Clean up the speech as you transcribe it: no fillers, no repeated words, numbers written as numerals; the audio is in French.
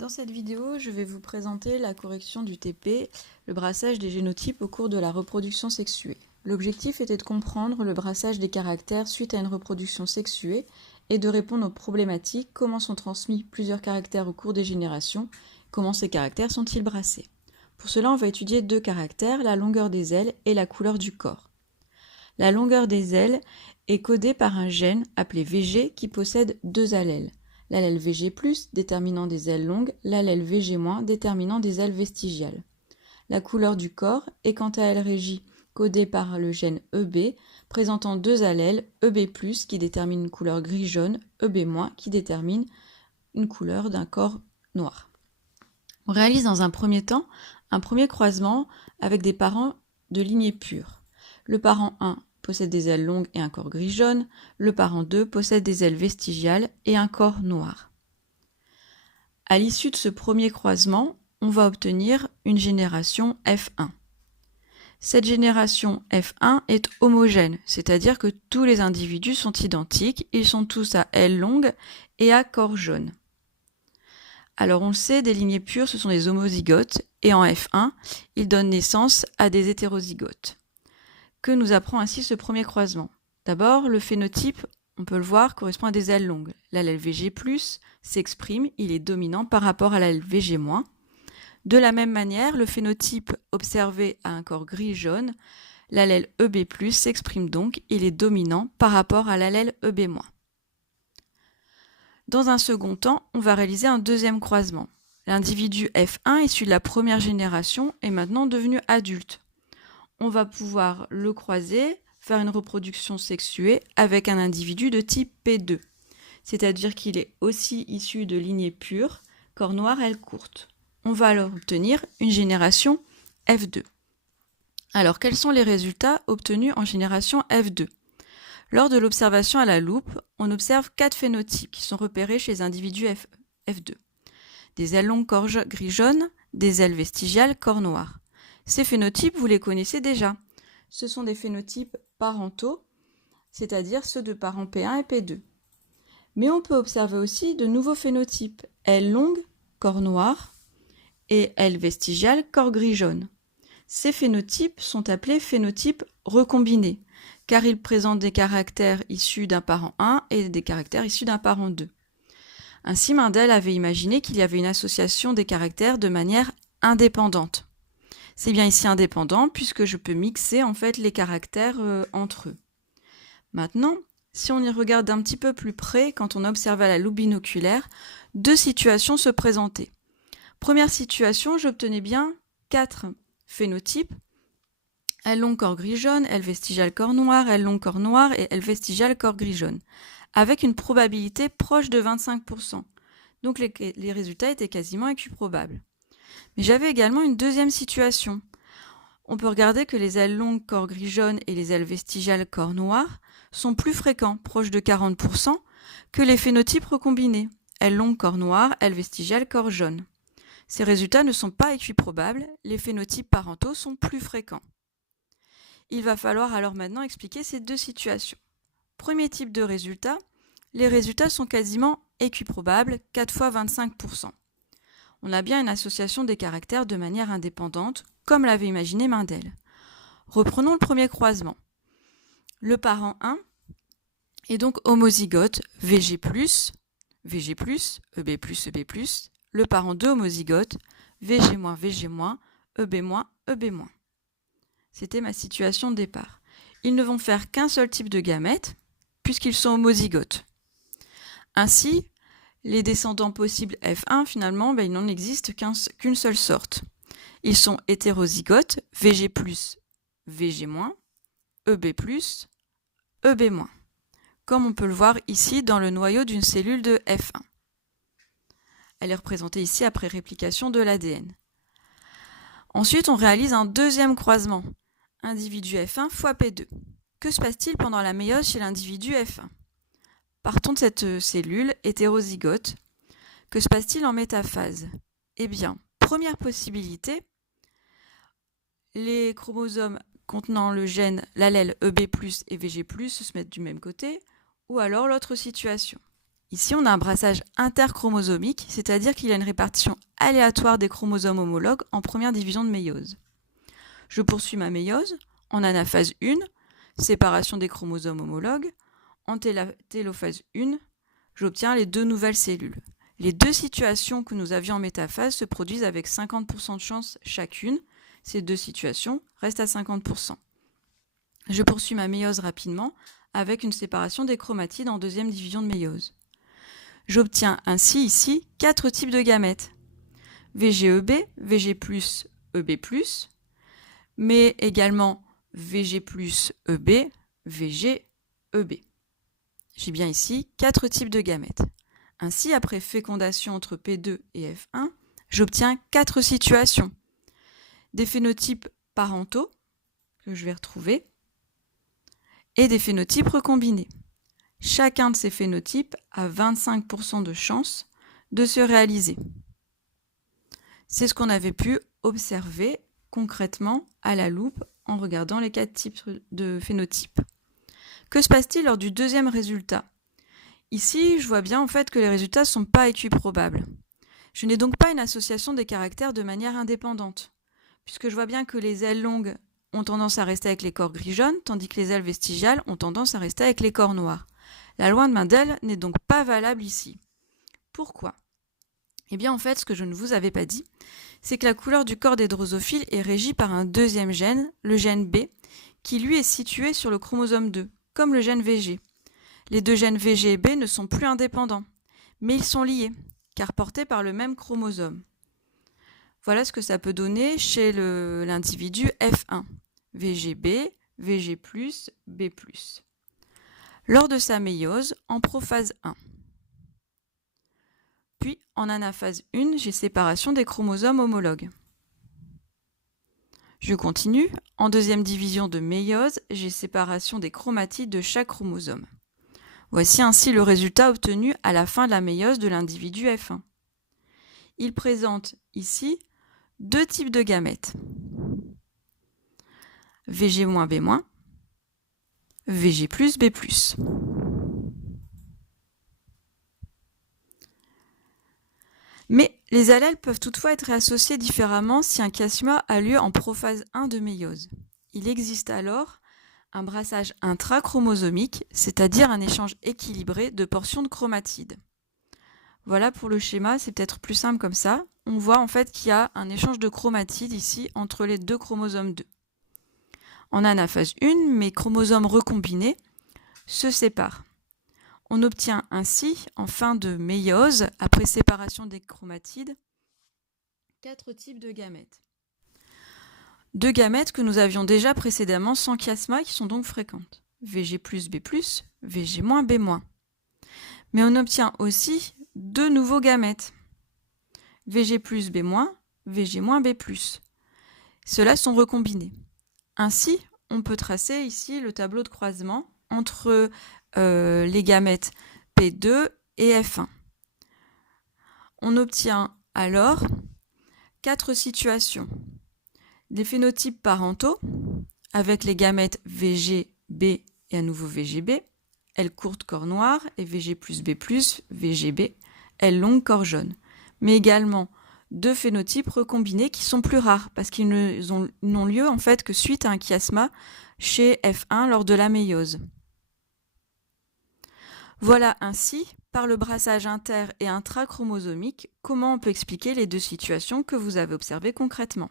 Dans cette vidéo, je vais vous présenter la correction du TP, le brassage des génotypes au cours de la reproduction sexuée. L'objectif était de comprendre le brassage des caractères suite à une reproduction sexuée et de répondre aux problématiques, comment sont transmis plusieurs caractères au cours des générations, comment ces caractères sont-ils brassés. Pour cela, on va étudier deux caractères, la longueur des ailes et la couleur du corps. La longueur des ailes est codée par un gène appelé VG qui possède deux allèles. L'allèle VG+, déterminant des ailes longues, l'allèle VG-, déterminant des ailes vestigiales. La couleur du corps est quant à elle régie, codée par le gène EB, présentant deux allèles, EB+, qui détermine une couleur gris-jaune, EB-, qui détermine une couleur d'un corps noir. On réalise dans un premier temps un premier croisement avec des parents de lignée pure. Le parent 1 possède des ailes longues et un corps gris-jaune, le parent 2 possède des ailes vestigiales et un corps noir. À l'issue de ce premier croisement, on va obtenir une génération F1. Cette génération F1 est homogène, c'est-à-dire que tous les individus sont identiques, ils sont tous à ailes longues et à corps jaune. Alors on le sait, des lignées pures, ce sont des homozygotes, et en F1, ils donnent naissance à des hétérozygotes. Que nous apprend ainsi ce premier croisement? D'abord, le phénotype, on peut le voir, correspond à des ailes longues. L'allèle VG+, s'exprime, il est dominant par rapport à l'allèle VG-. De la même manière, le phénotype observé à un corps gris-jaune, l'allèle EB+, s'exprime donc, il est dominant par rapport à l'allèle EB-. Dans un second temps, on va réaliser un deuxième croisement. L'individu F1 issu de la première génération est maintenant devenu adulte. On va pouvoir le croiser, faire une reproduction sexuée avec un individu de type P2, c'est-à-dire qu'il est aussi issu de lignée pure, corps noir, aile courte. On va alors obtenir une génération F2. Alors, quels sont les résultats obtenus en génération F2? Lors de l'observation à la loupe, on observe 4 phénotypes qui sont repérés chez les individus F2. Des ailes longues, corps gris-jaune, des ailes vestigiales, corps noir. Ces phénotypes, vous les connaissez déjà. Ce sont des phénotypes parentaux, c'est-à-dire ceux de parents P1 et P2. Mais on peut observer aussi de nouveaux phénotypes, ailes longues, corps noir, et ailes vestigiales, corps gris-jaune. Ces phénotypes sont appelés phénotypes recombinés, car ils présentent des caractères issus d'un parent 1 et des caractères issus d'un parent 2. Ainsi, Mendel avait imaginé qu'il y avait une association des caractères de manière indépendante. C'est bien ici indépendant puisque je peux mixer en fait les caractères entre eux. Maintenant, si on y regarde d'un petit peu plus près, quand on observe à la loupe binoculaire, deux situations se présentaient. Première situation, j'obtenais bien 4 phénotypes, aile longue, corps gris-jaune, aile vestigiale, corps noir, aile longue, corps noir et aile vestigiale, corps gris-jaune, avec une probabilité proche de 25%. Donc les résultats étaient quasiment équiprobables. Mais j'avais également une deuxième situation. On peut regarder que les ailes longues, corps gris-jaune et les ailes vestigiales, corps noir, sont plus fréquents, proches de 40%, que les phénotypes recombinés, ailes longues, corps noir, ailes vestigiales, corps jaune. Ces résultats ne sont pas équiprobables, les phénotypes parentaux sont plus fréquents. Il va falloir alors maintenant expliquer ces deux situations. Premier type de résultat, les résultats sont quasiment équiprobables, 4 fois 25%. On a bien une association des caractères de manière indépendante, comme l'avait imaginé Mendel. Reprenons le premier croisement. Le parent 1 est donc homozygote VG+, VG+, EB+, EB+. Le parent 2 homozygote VG-, VG-, EB-, EB-. C'était ma situation de départ. Ils ne vont faire qu'un seul type de gamètes, puisqu'ils sont homozygotes. Ainsi, les descendants possibles F1, finalement, il n'en existe qu'une seule sorte. Ils sont hétérozygotes, VG+, VG-, EB+, EB-, comme on peut le voir ici dans le noyau d'une cellule de F1. Elle est représentée ici après réplication de l'ADN. Ensuite, on réalise un deuxième croisement, individu F1 fois P2. Que se passe-t-il pendant la méiose chez l'individu F1 ? Partons de cette cellule hétérozygote. Que se passe-t-il en métaphase? Eh bien, première possibilité, les chromosomes contenant le gène, l'allèle EB+, et VG+, se mettent du même côté, ou alors l'autre situation. Ici, on a un brassage interchromosomique, c'est-à-dire qu'il y a une répartition aléatoire des chromosomes homologues en première division de méiose. Je poursuis ma méiose en anaphase 1, séparation des chromosomes homologues. En télophase 1, j'obtiens les deux nouvelles cellules. Les deux situations que nous avions en métaphase se produisent avec 50% de chance chacune. Ces deux situations restent à 50%. Je poursuis ma méiose rapidement avec une séparation des chromatides en deuxième division de méiose. J'obtiens ainsi ici 4 types de gamètes. VGEB, VG+, EB+, mais également VG+, EB, VG, EB. J'ai bien ici 4 types de gamètes. Ainsi, après fécondation entre P2 et F1, j'obtiens 4 situations. Des phénotypes parentaux, que je vais retrouver, et des phénotypes recombinés. Chacun de ces phénotypes a 25% de chance de se réaliser. C'est ce qu'on avait pu observer concrètement à la loupe en regardant les 4 types de phénotypes. Que se passe-t-il lors du deuxième résultat? Ici, je vois bien en fait que les résultats ne sont pas équiprobables. Je n'ai donc pas une association des caractères de manière indépendante, puisque je vois bien que les ailes longues ont tendance à rester avec les corps gris-jaunes, tandis que les ailes vestigiales ont tendance à rester avec les corps noirs. La loi de Mendel n'est donc pas valable ici. Pourquoi? Eh bien en fait, ce que je ne vous avais pas dit, c'est que la couleur du corps des drosophiles est régie par un deuxième gène, le gène B, qui lui est situé sur le chromosome 2, comme le gène VG. Les deux gènes VG et B ne sont plus indépendants, mais ils sont liés, car portés par le même chromosome. Voilà ce que ça peut donner chez l'individu F1, VGB, VG+, B+. Lors de sa méiose, en prophase 1. Puis, en anaphase 1, j'ai séparation des chromosomes homologues. Je continue. En deuxième division de méiose, j'ai séparation des chromatides de chaque chromosome. Voici ainsi le résultat obtenu à la fin de la méiose de l'individu F1. Il présente ici 2 types de gamètes. VG-B-, VG+, B+. Mais les allèles peuvent toutefois être réassociés différemment si un chiasma a lieu en prophase 1 de méiose. Il existe alors un brassage intrachromosomique, c'est-à-dire un échange équilibré de portions de chromatides. Voilà pour le schéma, c'est peut-être plus simple comme ça. On voit en fait qu'il y a un échange de chromatides ici entre les deux chromosomes 2. En anaphase 1, mes chromosomes recombinés se séparent. On obtient ainsi, en fin de méiose, après séparation des chromatides, 4 types de gamètes. 2 gamètes que nous avions déjà précédemment sans chiasma qui sont donc fréquentes. VG+, B+, VG-, B-. Mais on obtient aussi 2 nouveaux gamètes. VG+, B-, VG-, B+. Ceux-là sont recombinés. Ainsi, on peut tracer ici le tableau de croisement entre les gamètes P2 et F1. On obtient alors 4 situations. Des phénotypes parentaux avec les gamètes VG, B et à nouveau VGB, L courte corps noir et VG+, B+, VGB, L longue corps jaune. Mais également 2 phénotypes recombinés qui sont plus rares parce qu'ils n'ont lieu en fait que suite à un chiasma chez F1 lors de la méiose. Voilà ainsi, par le brassage inter- et intrachromosomique, comment on peut expliquer les 2 situations que vous avez observées concrètement.